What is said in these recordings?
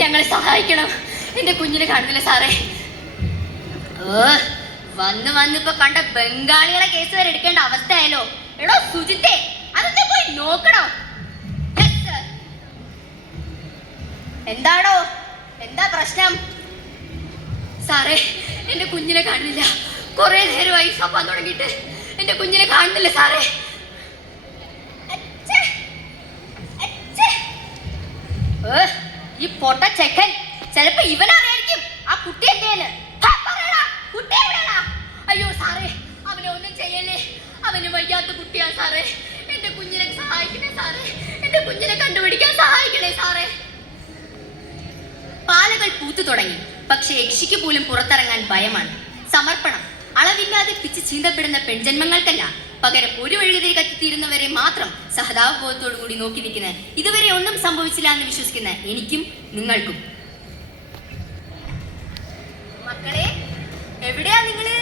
ഞങ്ങളെ സഹായിക്കണം. എന്റെ കുഞ്ഞിനെ കാണുന്നില്ല സാറേ. വന്നിപ്പോ കണ്ട ബംഗാളികളെ കേസ് വരെ എടുക്കേണ്ട അവസ്ഥയായല്ലോ. എടോ സുജിത്തെ, അതൊക്കെ പോയി നോക്കണോ? എന്താടോ, എന്താ പ്രശ്നം? സാറേ, എന്റെ കുഞ്ഞിനെ കാണുന്നില്ല. കുറെ നേരമായി സപ്പാൻ തുടങ്ങിയിട്ട് എന്റെ കുഞ്ഞിനെ കാണുന്നില്ല സാറേ. ഈ പൊട്ട ചെക്കൻ ചിലപ്പോ ഇവനറിയായിരിക്കും ആ കുട്ടി എന്തേന്ന്. അയ്യോ സാറേ, അവനെ ഒന്നും ചെയ്യല്ലേ. അവന് വയ്യാത്ത കുട്ടിയാ സാറേ. എന്റെ കുഞ്ഞിനെ സഹായിക്കണേ സാറേ. എന്റെ കുഞ്ഞിനെ കണ്ടുപിടിക്കാൻ സഹായിക്കണേ സാറേ. പാലകൾ പൂത്തു തുടങ്ങി. പക്ഷെ യക്ഷിക്ക് പോലും പുറത്തിറങ്ങാൻ ഭയമാണ്. സമർപ്പണം അളവില്ലാതെ പിച്ച് ചീന്തപ്പെടുന്ന പെൺജന്മങ്ങൾക്കല്ല, പകരം ഒരു വഴുകുതിരി കത്തിത്തീരുന്നവരെ മാത്രം സഹതാപബോധത്തോടു കൂടി നോക്കി നിൽക്കുന്ന, ഇതുവരെ ഒന്നും സംഭവിച്ചില്ല എന്ന് വിശ്വസിക്കുന്ന എനിക്കും നിങ്ങൾക്കും. മക്കളെ, എവിടെയാ നിങ്ങള്?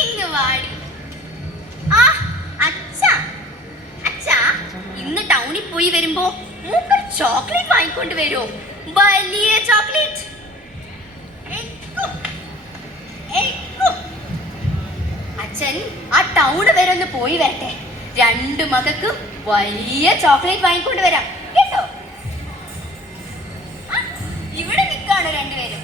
ഇങ്ങ് വാടി. അച്ഛാ, ഇന്ന് ടൗണിൽ പോയി വരുമ്പോ മൂപ്പർ ചോക്ലേറ്റ് വാങ്ങിക്കൊണ്ട് വരുമോ? വലിയ ചോക്ലേറ്റ്. അച്ഛൻ ആ ടൗണ് വരെ ഒന്ന് പോയി വരട്ടെ. രണ്ടു മകൾക്ക് വലിയ ചോക്ലേറ്റ് വാങ്ങിക്കൊണ്ട് വരാം കേട്ടോ. ഇവിടെ നിൽക്കാണ് രണ്ടുപേരും.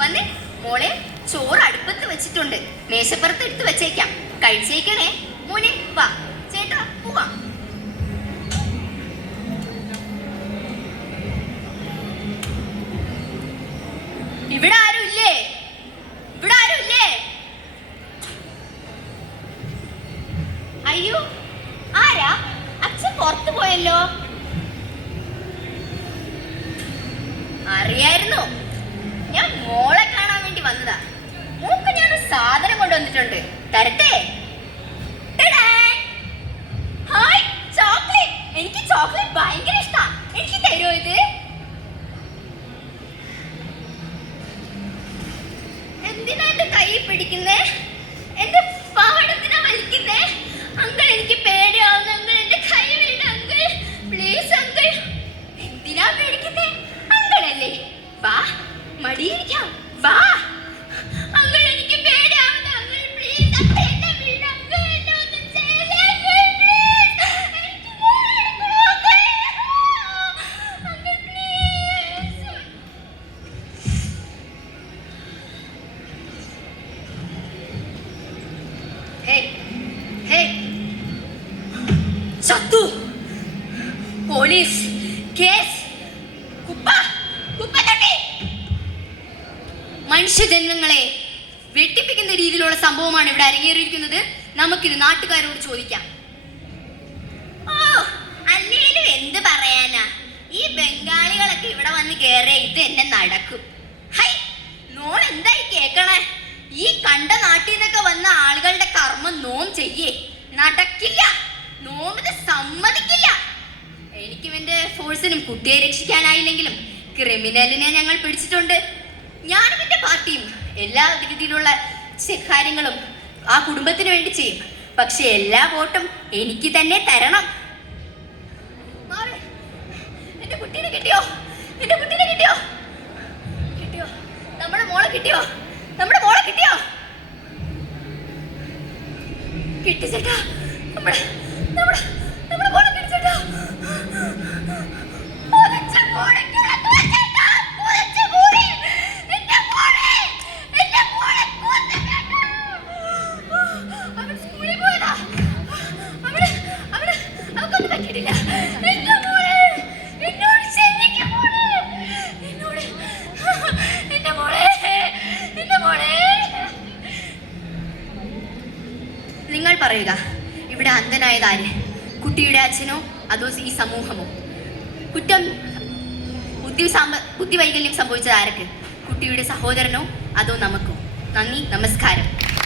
വന്ന് മോളെ, ചോറ് അടുപ്പത്ത് വെച്ചിട്ടുണ്ട്. മേശപ്പുറത്ത് എടുത്ത് വെച്ചേക്കാം. കഴിച്ചേക്കണേ മോനെ. വാ ചേട്ടാ, പോവാം. ഇവിടെ ആരും ഇല്ലേ? അയ്യോ, ആരാ? അച്ഛൻ പുറത്തു പോയല്ലോ. അറിയായിരുന്നു, ഞാൻ മോളെ കാണാൻ വേണ്ടി വന്നതാ. മോക്ക് ഞാനൊരു സാധനം കൊണ്ടുവന്നിട്ടുണ്ട്, തരട്ടെ? Hi, chocolate. എനിക്ക് ചോക്ലേറ്റ് ഭയങ്കര ഇഷ്ടാ. എനിക്ക് തരുമോ ഇത്? എന്തിനാ എന്റെ കൈ പിടിക്കുന്നേ? എന്റെ പാടത്തിനാ വലിക്കുന്നേ? അങ്കിൾ, എനിക്ക് പേടിയാവുന്നു അങ്കിൾ. എന്റെ കൈ വീട് അങ്കിൾ. Please uncle. എന്തിനാ പേടിക്കുന്നേ? അങ്കിൾ അല്ലേ? വാ, മടിയിരിക്കാം. വാ അങ്കിൾ, എനിക്ക് പേടിയാവുന്നു അങ്കിൾ. പ്ലീസ് അങ്കിൾ, എന്നെ വീട് അങ്കിൾ. എന്നെ ഒന്നും ചെയ്യല്ലേ അങ്കിൾ. പ്ലീസ്, എനിക്ക് പേടിയാവുന്നു അങ്കിൾ. പ്ലീസ്. ചത്തു. Police case. മനുഷ്യജന്മങ്ങളെ വെട്ടിപ്പിക്കുന്ന രീതിയിലുള്ള സംഭവമാണ് ഇവിടെ അരങ്ങേറിയിരിക്കുന്നത്. നമുക്കിത് നാട്ടുകാരോട് ചോദിക്കാം. അല്ലേലും എന്ത് പറയാനാ, ഈ ബംഗാളികളൊക്കെ ഇവിടെ വന്ന് കേറിയ ഇത് എന്നെ നടക്കും. ഹൈ, നോൺ എന്തായി കേക്കണേ? ഈ കണ്ട നാട്ടിൽ നിന്നൊക്കെ വന്ന ആളുകളുടെ കർമ്മം നോം ചെയ്യേ. നടക്കില്ല, നോമിത് സമ്മതിക്കില്ല. എനിക്കും എന്റെ ഫോഴ്സിനും കുട്ടിയെ രക്ഷിക്കാനായില്ലെങ്കിലും ക്രിമിനലിനെ ഞങ്ങൾ പിടിച്ചിട്ടുണ്ട്. ഞാനും എന്റെ പാർട്ടിയും എല്ലാ രീതിയിലുള്ള കാര്യങ്ങളും ആ കുടുംബത്തിന് വേണ്ടി ചെയ്യും. പക്ഷെ എല്ലാ വോട്ടും എനിക്ക് തന്നെ തരണം. എന്റെ കുട്ടീനെ കിട്ടിയോ? നമ്മുടെ മോളെ കിട്ടിയോ? കിട്ടി ചേട്ടാ. നമ്മുടെ മോളെ കിട്ടി ചേട്ടാ. നിങ്ങൾ പറയുക, ഇവിടെ അന്ധനായത് ആര്? കുട്ടിയുടെ അച്ഛനോ അതോ ഈ സമൂഹമോ? കുറ്റം ബുദ്ധിവൈകല്യം സംഭവിച്ചത് ആർക്ക്? കുട്ടിയുടെ സഹോദരനോ അതോ നമുക്കോ? നന്ദി, നമസ്കാരം.